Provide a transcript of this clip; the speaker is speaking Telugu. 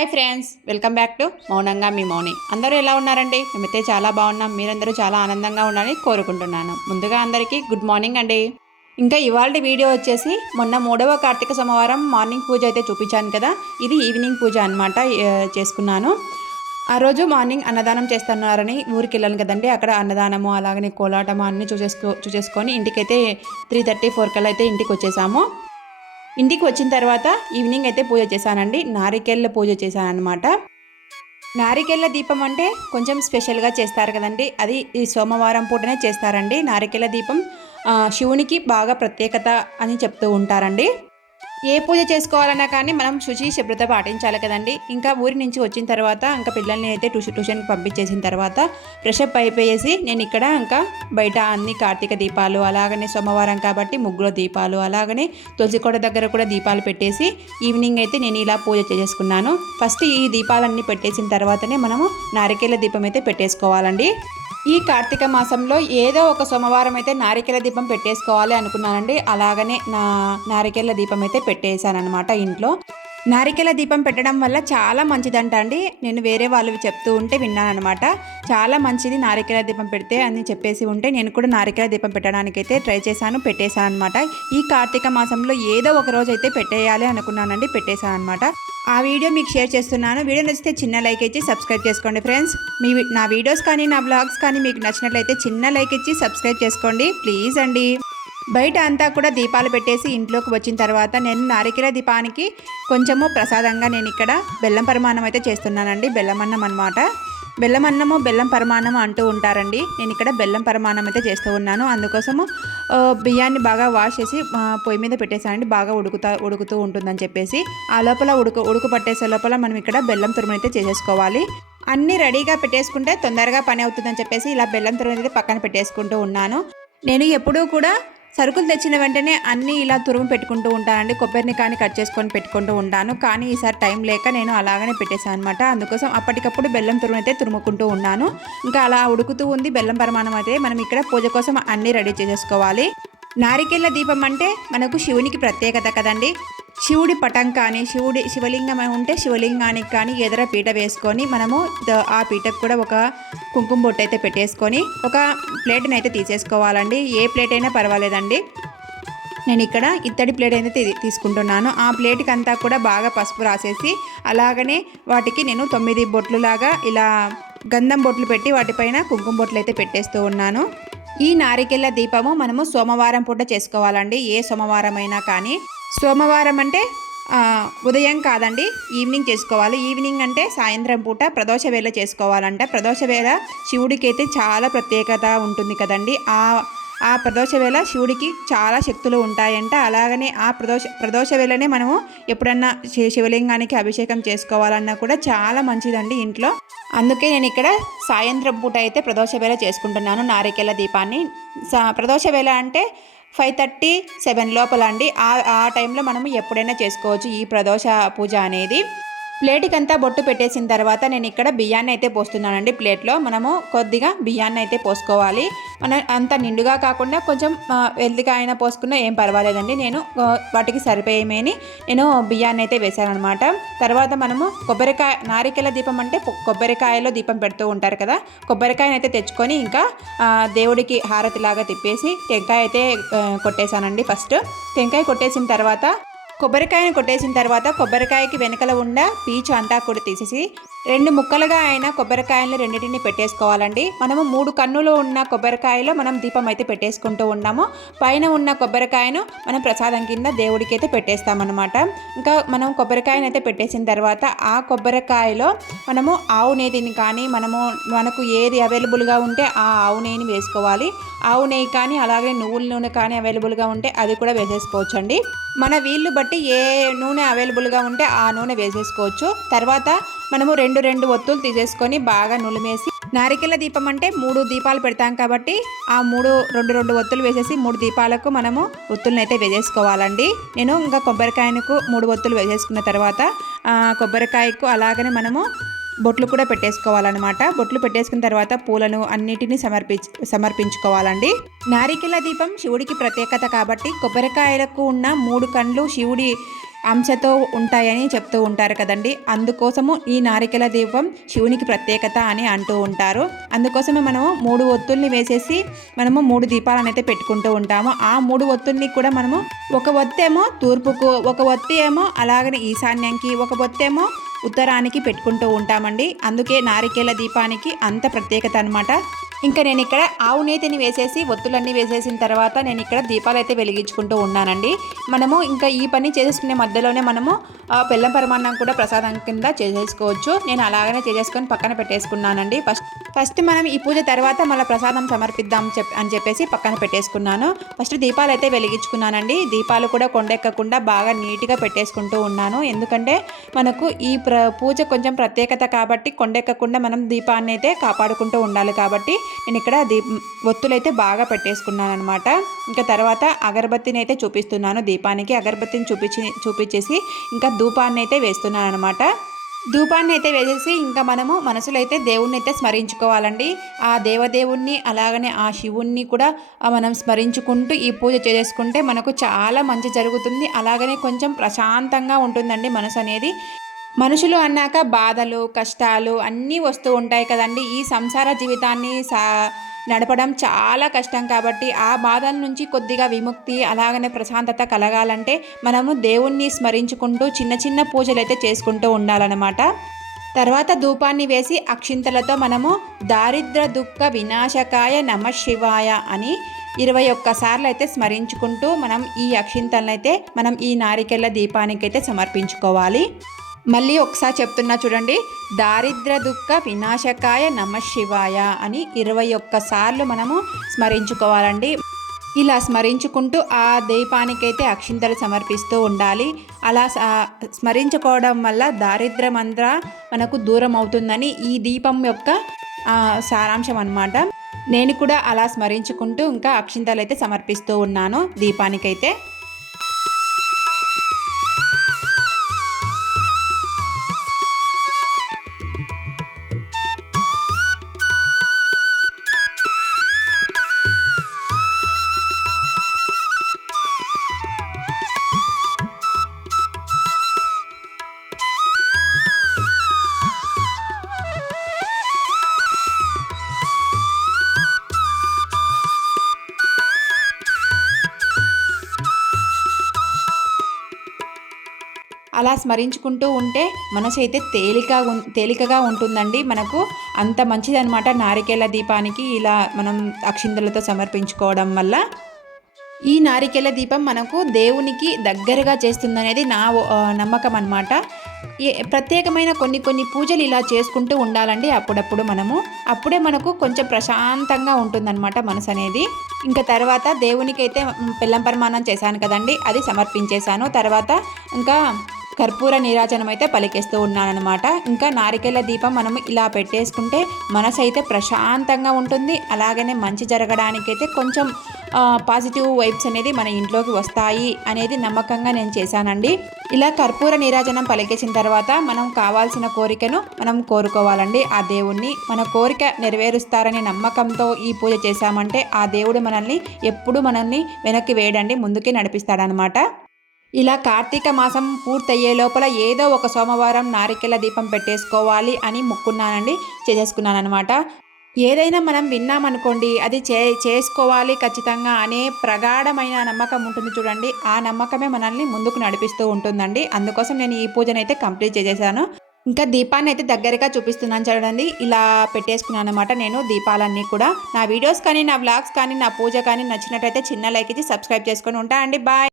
Hi friends welcome back to మౌనంగా మీ మౌని. అందరూ ఎలా ఉన్నారండి? మేమైతే చాలా బాగున్నాం. మీరందరూ చాలా ఆనందంగా ఉండాలని కోరుకుంటున్నాను. ముందుగా అందరికీ గుడ్ మార్నింగ్ అండి. ఇంకా ఇవాళ వీడియో వచ్చేసి మొన్న మూడవ కార్తీక సోమవారం మార్నింగ్ పూజ అయితే చూపించాను కదా. ఇది ఈవినింగ్ పూజ అనమాట చేసుకున్నాను. ఆ రోజు మార్నింగ్ అన్నదానం చేస్తున్నారని ఊరికి వెళ్ళాను కదండి. అక్కడ అన్నదానము అలాగనే కోలాటము అన్నీ చూసేసుకో చూసేసుకొని ఇంటికైతే త్రీ థర్టీ ఫోర్ కల్లా అయితే ఇంటికి వచ్చేసాము ఇంటికి వచ్చిన తర్వాత ఈవినింగ్ అయితే పూజ చేశానండి. నారికేళ్ళ పూజ చేశాను అనమాట నారికేళ్ళ దీపం అంటే కొంచెం స్పెషల్గా చేస్తారు కదండి. అది ఈ సోమవారం పూటనే చేస్తారండి. నారికేళ్ళ దీపం శివునికి బాగా ప్రత్యేకత అని చెప్తూ ఉంటారండి. ఏ పూజ చేసుకోవాలన్నా కానీ మనం శుచి శుభ్రత పాటించాలి కదండి. ఇంకా ఊరి నుంచి వచ్చిన తర్వాత ఇంకా పిల్లల్ని అయితే ట్యూషన్ ట్యూషన్కి పంపించేసిన తర్వాత ఫ్రెషప్ అయిపోయేసి నేను ఇక్కడ ఇంకా బయట అన్ని కార్తీక దీపాలు అలాగనే సోమవారం కాబట్టి ముగ్గులో దీపాలు అలాగనే తులసికోట దగ్గర కూడా దీపాలు పెట్టేసి ఈవినింగ్ అయితే నేను ఇలా పూజ చేసుకున్నాను. ఫస్ట్ ఈ దీపాలన్నీ పెట్టేసిన తర్వాతనే మనము నారికేల దీపం అయితే పెట్టేసుకోవాలండి. ఈ కార్తీక మాసంలో ఏదో ఒక సోమవారం అయితే నారికేల దీపం పెట్టేసుకోవాలి అనుకున్నానండి. అలాగనే నా నారికేల దీపం అయితే పెట్టేశానమాట ఇంట్లో. నారికెల దీపం పెట్టడం వల్ల చాలా మంచిదంట అండి నేను వేరే వాళ్ళు చెప్తూ ఉంటే విన్నానమాట చాలా మంచిది నారికెల దీపం పెడితే అని చెప్పేసి ఉంటే నేను కూడా నారికెల దీపం పెట్టడానికైతే ట్రై చేశాను పెట్టేశాను అనమాట ఈ కార్తీక మాసంలో ఏదో ఒక రోజు అయితే పెట్టేయాలి అనుకున్నానండి పెట్టేశాను అనమాట ఆ వీడియో మీకు షేర్ చేస్తున్నాను. వీడియో నచ్చితే చిన్న లైక్ ఇచ్చి సబ్స్క్రైబ్ చేసుకోండి ఫ్రెండ్స్. మీ నా వీడియోస్ కానీ నా బ్లాగ్స్ కానీ మీకు నచ్చినట్లయితే చిన్న లైక్ ఇచ్చి సబ్స్క్రైబ్ చేసుకోండి. ప్లీజ్ అండి. బయట అంతా కూడా దీపాలు పెట్టేసి ఇంట్లోకి వచ్చిన తర్వాత నేను నారికల దీపానికి కొంచెము ప్రసాదంగా నేను ఇక్కడ బెల్లం పరిమాణం అయితే చేస్తున్నానండి. బెల్లం అన్నం అనమాట బెల్లం అన్నము బెల్లం పరిమాణం అంటూ ఉంటారండి. నేను ఇక్కడ బెల్లం పరిమాణం అయితే చేస్తూ ఉన్నాను. అందుకోసము బియ్యాన్ని బాగా వాష్ చేసి పొయ్యి మీద పెట్టేసానండి బాగా ఉడుకుతా ఉడుకుతూ ఉంటుందని చెప్పేసి. ఆ లోపల ఉడుకు ఉడుకు పట్టేసే లోపల మనం ఇక్కడ బెల్లం తురుమునైతే అయితే చేసేసుకోవాలి. అన్నీ రెడీగా పెట్టేసుకుంటే తొందరగా పని అవుతుందని చెప్పేసి ఇలా బెల్లం తురుము అయితే పక్కన పెట్టేసుకుంటూ ఉన్నాను. నేను ఎప్పుడూ కూడా సరుకులు తెచ్చిన వెంటనే అన్నీ ఇలా తురుము పెట్టుకుంటూ ఉంటానండి. కొబ్బరిని కానీ కట్ చేసుకొని పెట్టుకుంటూ ఉంటాను. కానీ ఈసారి టైం లేక నేను అలాగనే పెట్టేశాను అనమాట అందుకోసం అప్పటికప్పుడు బెల్లం తురుము అయితే తురుముకుంటూ ఉన్నాను. ఇంకా అలా ఉడుకుతూ ఉంది. బెల్లం పరిమాణం అయితే మనం ఇక్కడ పూజ కోసం అన్నీ రెడీ చేసేసుకోవాలి. నారికేళ్ళ దీపం అంటే మనకు శివునికి ప్రత్యేకత కదండి. శివుడి పటం కానీ శివుడి శివలింగం ఉంటే శివలింగానికి కానీ ఎదుర పీట వేసుకొని మనము ఆ పీటకు కూడా ఒక కుంకుమ బొట్టు అయితే పెట్టేసుకొని ఒక ప్లేట్ని అయితే తీసేసుకోవాలండి. ఏ ప్లేట్ అయినా పర్వాలేదండి. నేను ఇక్కడ ఇత్తడి ప్లేట్ అయితే తీసుకుంటున్నాను. ఆ ప్లేట్కి అంతా కూడా బాగా పసుపు రాసేసి అలాగనే వాటికి నేను తొమ్మిది బొట్లు లాగా ఇలా గంధం బొట్లు పెట్టి వాటిపైన కుంకుమ బొట్లు అయితే పెట్టేస్తూ ఉన్నాను. ఈ నారికెళ్ళ దీపము మనము సోమవారం పూట చేసుకోవాలండి. ఏ సోమవారం అయినా కానీ. సోమవారం అంటే ఉదయం కాదండి ఈవినింగ్ చేసుకోవాలి. ఈవినింగ్ అంటే సాయంత్రం పూట ప్రదోష వేళ చేసుకోవాలంట. ప్రదోష వేళ శివుడికి అయితే చాలా ప్రత్యేకత ఉంటుంది కదండి. ఆ ఆ ప్రదోష వేళ శివుడికి చాలా శక్తులు ఉంటాయంట. అలాగనే ఆ ప్రదోష ప్రదోష వేళనే మనము ఎప్పుడన్నా శి- శివలింగానికి అభిషేకం చేసుకోవాలన్నా కూడా చాలా మంచిదండి ఇంట్లో. అందుకే నేను ఇక్కడ సాయంత్రం పూట అయితే ప్రదోష వేళ చేసుకుంటున్నాను. నారికేల దీపాన్ని. సా ప్రదోష వేళ అంటే ఫైవ్ థర్టీ సెవెన్ లోపల అండి ఆ ఆ టైంలో మనము ఎప్పుడైనా చేసుకోవచ్చు ఈ ప్రదోష పూజ అనేది. ప్లేట్కంతా బొట్టు పెట్టేసిన తర్వాత నేను ఇక్కడ బియ్యాన్ని అయితే పోస్తున్నానండి ప్లేట్లో. మనము కొద్దిగా బియ్యాన్ని అయితే పోసుకోవాలి. మన అంత నిండుగా కాకుండా కొంచెం వెల్దిగా అయినా పోసుకున్నా ఏం పర్వాలేదండి. నేను వాటికి సరిపోయేమేని నేను బియ్యాన్ని అయితే వేసాను అనమాట తర్వాత మనము కొబ్బరికాయ నారికెల దీపం అంటే కొబ్బరికాయలో దీపం పెడుతూ ఉంటారు కదా కొబ్బరికాయని అయితే తెచ్చుకొని ఇంకా దేవుడికి హారతిలాగా తిప్పేసి టెంకాయ అయితే కొట్టేశానండి ఫస్ట్. టెంకాయ కొట్టేసిన తర్వాత కొబ్బరికాయను కొట్టేసిన తర్వాత కొబ్బరికాయకి వెనకల ఉండ పీచు అంతా కూడా తీసేసి రెండు ముక్కలుగా అయిన కొబ్బరికాయలను రెండింటిని పెట్టేసుకోవాలండి. మనము మూడు కన్నులు ఉన్న కొబ్బరికాయలో మనం దీపం అయితే పెట్టేసుకుంటూ ఉన్నాము. పైన ఉన్న కొబ్బరికాయను మనం ప్రసాదం కింద దేవుడికి అయితే పెట్టేస్తామన్నమాట. ఇంకా మనం కొబ్బరికాయను అయితే పెట్టేసిన తర్వాత ఆ కొబ్బరికాయలో మనము ఆవు నేతిని కానీ మనము మనకు ఏది అవైలబుల్గా ఉంటే ఆ ఆవు నెయ్యిని వేసుకోవాలి. ఆవు నెయ్యి కానీ అలాగే నువ్వుల నూనె కానీ అవైలబుల్గా ఉంటే అది కూడా వేసేసుకోవచ్చు అండి మన వీళ్ళు బట్టి ఏ నూనె అవైలబుల్గా ఉంటే ఆ నూనె వేసేసుకోవచ్చు. తర్వాత మనము రెండు రెండు ఒత్తులు తీసేసుకొని బాగా నులిమేసి నారికెళ్ళ దీపం అంటే మూడు దీపాలు పెడతాం కాబట్టి ఆ మూడు రెండు రెండు ఒత్తులు వేసేసి మూడు దీపాలకు మనము ఒత్తులను అయితే వేసేసుకోవాలండి. నేను ఇంకా కొబ్బరికాయకు మూడు ఒత్తులు వేసేసుకున్న తర్వాత కొబ్బరికాయకు అలాగనే మనము బొట్లు కూడా పెట్టేసుకోవాలన్నమాట. బొట్లు పెట్టేసుకున్న తర్వాత పూలను అన్నిటినీ సమర్పించ సమర్పించుకోవాలండి. నారికెల దీపం శివుడికి ప్రత్యేకత కాబట్టి కొబ్బరికాయలకు ఉన్న మూడు కండ్లు శివుడి అంశతో ఉంటాయని చెప్తూ ఉంటారు కదండి. అందుకోసము ఈ నారికెల దీపం శివునికి ప్రత్యేకత అని అంటూ ఉంటారు. అందుకోసమే మనము మూడు ఒత్తుల్ని వేసేసి మనము మూడు దీపాలను అయితే పెట్టుకుంటూ ఉంటాము. ఆ మూడు ఒత్తుల్ని కూడా మనము ఒక ఒత్తేమో తూర్పుకు ఒక ఒత్తి ఏమో అలాగనే ఈశాన్యంకి ఒక ఒత్తేమో ఉత్తరానికి పెట్టుకుంటూ ఉంటామండి. అందుకే నారికేల దీపానికి అంత ప్రత్యేకత అనమాట ఇంకా నేను ఇక్కడ ఆవు నేతిని వేసేసి ఒత్తులన్నీ వేసేసిన తర్వాత నేను ఇక్కడ దీపాలు అయితే వెలిగించుకుంటూ ఉన్నానండి. మనము ఇంకా ఈ పని చేసేసుకునే మధ్యలోనే మనము ఆ, బెల్లం పరమాన్నం కూడా ప్రసాదం కింద చేసేసుకోవచ్చు. నేను అలాగనే చేసేసుకొని పక్కన పెట్టేసుకున్నానండి. ఫస్ట్ ఫస్ట్ మనం ఈ పూజ తర్వాత మళ్ళీ ప్రసాదం సమర్పిద్దాం చెప్ అని చెప్పేసి పక్కన పెట్టేసుకున్నాను. ఫస్ట్ దీపాలు అయితే వెలిగించుకున్నానండి. దీపాలు కూడా కొండెక్కకుండా బాగా నీట్గా పెట్టేసుకుంటూ ఉన్నాను. ఎందుకంటే మనకు ఈ ప్ర పూజ కొంచెం ప్రత్యేకత కాబట్టి కొండెక్కకుండా మనం దీపాన్ని అయితే కాపాడుకుంటూ ఉండాలి కాబట్టి నేను ఇక్కడ దీప ఒత్తులైతే బాగా పెట్టేసుకున్నాను అనమాట ఇంకా తర్వాత అగరబత్తిని అయితే చూపిస్తున్నాను దీపానికి. అగరబత్తిని చూపించి చూపించేసి ఇంకా ధూపాన్ని అయితే వేస్తున్నాను అనమాట ధూపాన్ని అయితే వేసేసి ఇంకా మనము మనసులో అయితే దేవుణ్ణి అయితే స్మరించుకోవాలండి. ఆ దేవదేవుణ్ణి అలాగనే ఆ శివుణ్ణి కూడా మనం స్మరించుకుంటూ ఈ పూజ చేసుకుంటే మనకు చాలా మంచి జరుగుతుంది. అలాగనే కొంచెం ప్రశాంతంగా ఉంటుందండి మనసు అనేది. మనుషులు అన్నాక బాధలు కష్టాలు అన్నీ వస్తూ ఉంటాయి కదండి. ఈ సంసార జీవితాన్ని సా నడపడం చాలా కష్టం కాబట్టి ఆ బాధల నుంచి కొద్దిగా విముక్తి అలాగనే ప్రశాంతత కలగాలంటే మనము దేవుణ్ణి స్మరించుకుంటూ చిన్న చిన్న పూజలు అయితే చేసుకుంటూ ఉండాలన్నమాట. తర్వాత ధూపాన్ని వేసి అక్షింతలతో మనము దారిద్ర దుఃఖ వినాశకాయ నమ శివాయ అని ఇరవై ఒక్కసార్లు అయితే స్మరించుకుంటూ మనం ఈ అక్షింతలను అయితే మనం ఈ నారికెళ్ళ దీపానికి అయితే సమర్పించుకోవాలి. మళ్ళీ ఒకసారి చెప్తున్నా చూడండి. దారిద్ర దుఃఖ వినాశకాయ నమ శివాయ అని ఇరవై ఒక్కసార్లు మనము స్మరించుకోవాలండి. ఇలా స్మరించుకుంటూ ఆ దీపానికైతే అక్షింతలు సమర్పిస్తూ ఉండాలి. అలా స్మరించుకోవడం వల్ల దారిద్ర్యం అంతా మనకు దూరం అవుతుందని ఈ దీపం యొక్క సారాంశం అనమాట నేను కూడా అలా స్మరించుకుంటూ ఇంకా అక్షింతలు అయితే సమర్పిస్తూ ఉన్నాను దీపానికైతే. అలా స్మరించుకుంటూ ఉంటే మనసు అయితే తేలిక ఉం- తేలికగా ఉంటుందండి. మనకు అంత మంచిదనమాట నారికేల దీపానికి ఇలా మనం అక్షింతలతో సమర్పించుకోవడం వల్ల. ఈ నారికేల దీపం మనకు దేవునికి దగ్గరగా చేస్తుందనేది నా నమ్మకం అనమాట ప్రత్యేకమైన కొన్ని కొన్ని పూజలు ఇలా చేసుకుంటూ ఉండాలండి అప్పుడప్పుడు మనము. అప్పుడే మనకు కొంచెం ప్రశాంతంగా ఉంటుందన్నమాట మనసు అనేది ఇంకా తర్వాత దేవునికి అయితే బెల్లం పరిమాణం చేశాను కదండి. అది సమర్పించేశాను. తర్వాత ఇంకా కర్పూర నీరాజనం అయితే పలికేస్తూ ఉన్నానమాట ఇంకా నారికెళ్ళ దీపం మనం ఇలా పెట్టేసుకుంటే మనసు అయితే ప్రశాంతంగా ఉంటుంది. అలాగనే మంచి జరగడానికైతే కొంచెం పాజిటివ్ వైబ్స్ అనేది మన ఇంట్లోకి వస్తాయి అనేది నమ్మకంగా నేను చేశానండి. ఇలా కర్పూర నీరాజనం పలికేసిన తర్వాత మనం కావాల్సిన కోరికను మనం కోరుకోవాలండి. ఆ దేవుణ్ణి మన కోరిక నెరవేరుస్తారనే నమ్మకంతో ఈ పూజ చేశామంటే ఆ దేవుడు మనల్ని ఎప్పుడు మనల్ని వెనక్కి వేయడండి ముందుకే నడిపిస్తాడనమాట ఇలా కార్తీక మాసం పూర్తయ్యే లోపల ఏదో ఒక సోమవారం నారికెల దీపం పెట్టేసుకోవాలి అని మొక్కున్నానండి చేసేసుకున్నాను అనమాట ఏదైనా మనం విన్నామనుకోండి అది చే చేసుకోవాలి ఖచ్చితంగా అనే ప్రగాఢమైన నమ్మకం ఉంటుంది చూడండి. ఆ నమ్మకమే మనల్ని ముందుకు నడిపిస్తూ ఉంటుందండి. అందుకోసం నేను ఈ పూజనైతే కంప్లీట్ చేసేసాను. ఇంకా దీపాన్ని అయితే దగ్గరగా చూపిస్తున్నాను చూడండి. ఇలా పెట్టేసుకున్నాను అనమాట నేను దీపాలన్నీ కూడా. నా వీడియోస్ కానీ నా వ్లాగ్స్ కానీ నా పూజ కానీ నచ్చినట్టయితే చిన్న లైక్ ఇచ్చి సబ్స్క్రైబ్ చేసుకొని ఉంటా అండి. బాయ్!